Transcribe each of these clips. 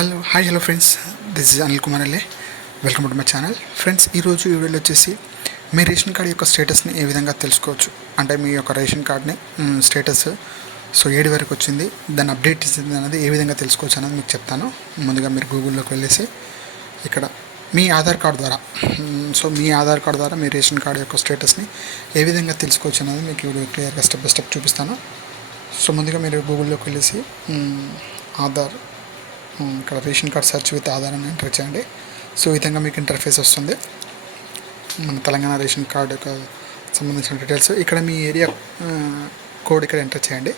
Hello friends, this is Anil Kumar Alle. Welcome to my channel. Friends, ఈరోజు ఈ వీడియోలో వచ్చేసి మీ రేషన్ కార్డ్ యొక్క స్టేటస్ని ఏ విధంగా తెలుసుకోవచ్చు అంటే మీ యొక్క రేషన్ కార్డ్ని స్టేటస్ 7 వరకు వచ్చింది, దాన్ని అప్డేట్ చేసింది అనేది ఏ విధంగా తెలుసుకోవచ్చు అనేది మీకు చెప్తాను. ముందుగా మీరు గూగుల్లోకి వెళ్ళేసి ఇక్కడ మీ ఆధార్ కార్డ్ ద్వారా మీ ఆధార్ కార్డ్ ద్వారా మీ రేషన్ కార్డ్ యొక్క స్టేటస్ని ఏ విధంగా తెలుసుకోవచ్చు అనేది మీకు వీడియో క్లియర్గా స్టెప్ బై స్టెప్ చూపిస్తాను. ముందుగా మీరు గూగుల్లోకి వెళ్ళేసి ఆధార్, ఇక్కడ ration card search with Aadhaar అని ఎంటర్ చేయండి. ఈ విధంగా మీకు ఇంటర్ఫేస్ వస్తుంది. మన తెలంగాణ రేషన్ కార్డు యొక్క సంబంధించిన డీటెయిల్స్. ఇక్కడ మీ ఏరియా కోడ్ ఇక్కడ ఎంటర్ చేయండి.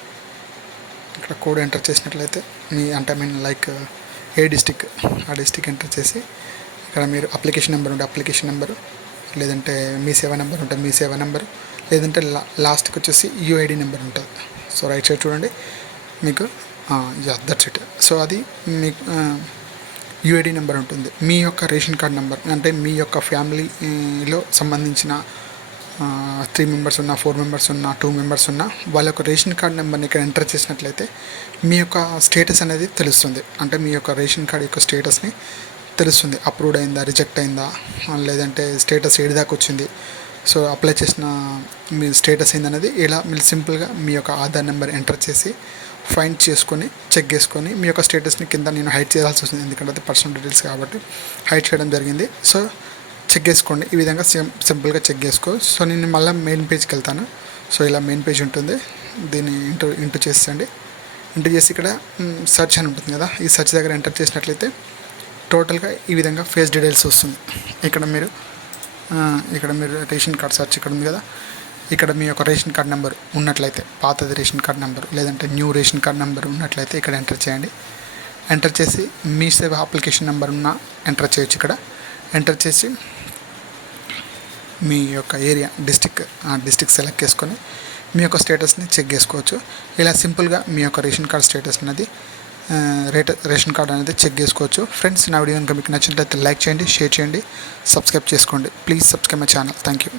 ఇక్కడ కోడ్ ఎంటర్ చేసినట్లయితే మీ లైక్ ఏ డిస్టిక్, ఆ డిస్టిక్ ఎంటర్ చేసి ఇక్కడ మీరు అప్లికేషన్ నెంబర్ ఉంటే అప్లికేషన్ నెంబరు, లేదంటే మీ సేవా నెంబర్ ఉంటే మీ సేవా నెంబరు, లేదంటే లాస్ట్కి వచ్చేసి యూఐడి నెంబర్ ఉంటుంది. రైట్ సైడ్ చూడండి మీకు దట్స్ ఇట్. అది మీకు యూఐడి నెంబర్ ఉంటుంది. మీ యొక్క రేషన్ కార్డ్ నెంబర్ అంటే మీ యొక్క ఫ్యామిలీలో సంబంధించిన 3 మెంబర్స్ ఉన్నా, 4 మెంబర్స్ ఉన్నా, 2 మెంబర్స్ ఉన్నా, వాళ్ళ యొక్క రేషన్ కార్డ్ నెంబర్ని ఇక్కడ ఎంటర్ చేసినట్లయితే మీ యొక్క స్టేటస్ అనేది తెలుస్తుంది. అంటే మీ యొక్క రేషన్ కార్డ్ యొక్క స్టేటస్ని తెలుస్తుంది. అప్రూవ్డ్ అయిందా, రిజెక్ట్ అయిందా, లేదంటే స్టేటస్ ఏడు దాకా వచ్చింది, అప్లై చేసిన మీ స్టేటస్ ఏందనేది ఇలా మీరు సింపుల్గా మీ యొక్క ఆధార్ నెంబర్ ఎంటర్ చేసి ఫైండ్ చేసుకొని చెక్ చేసుకొని మీ యొక్క స్టేటస్ని కింద నేను హైడ్ చేయాల్సి వస్తుంది, ఎందుకంటే అది పర్సనల్ డీటెయిల్స్ కాబట్టి హైడ్ చేయడం జరిగింది. చెక్ చేసుకోండి. ఈ విధంగా సింపుల్గా చెక్ చేసుకో. నేను మళ్ళీ మెయిన్ పేజ్కి వెళ్తాను. ఇలా మెయిన్ పేజ్ ఉంటుంది, దీన్ని ఇంటూ చేసేయండి. ఇంటూ చేసి ఇక్కడ సెర్చ్ అని ఉంటుంది కదా, ఈ సెర్చ్ దగ్గర ఎంటర్ చేసినట్లయితే టోటల్గా ఈ విధంగా ఫేస్ డీటెయిల్స్ వస్తుంది. ఇక్కడ మీరు రేషన్ కార్డ్ సెర్చ్ ఇక్కడ ఉంది కదా, ఇక్కడ మీ యొక్క రేషన్ కార్డ్ నెంబర్ ఉన్నట్లయితే, పాతది రేషన్ కార్డ్ నెంబర్ లేదంటే న్యూ రేషన్ కార్డ్ నెంబర్ ఉన్నట్లయితే ఇక్కడ ఎంటర్ చేయండి. ఎంటర్ చేసి మీ సేవ అప్లికేషన్ నెంబర్ ఉన్న ఎంటర్ చేయొచ్చు. ఇక్కడ ఎంటర్ చేసి మీ యొక్క ఏరియా డిస్టిక్ సెలెక్ట్ చేసుకొని మీ యొక్క స్టేటస్ని చెక్ చేసుకోవచ్చు. ఇలా సింపుల్గా మీ యొక్క రేషన్ కార్డ్ స్టేటస్ అనేది రేషన్ కార్డ్ అనేది చెక్ చేసుకోవచ్చు. ఫ్రెండ్స్, నా వీడియో కనుక మీకు నచ్చినట్లయితే లైక్ చేయండి, షేర్ చేయండి, సబ్స్క్రైబ్ చేసుకోండి. Please subscribe my channel. Thank you.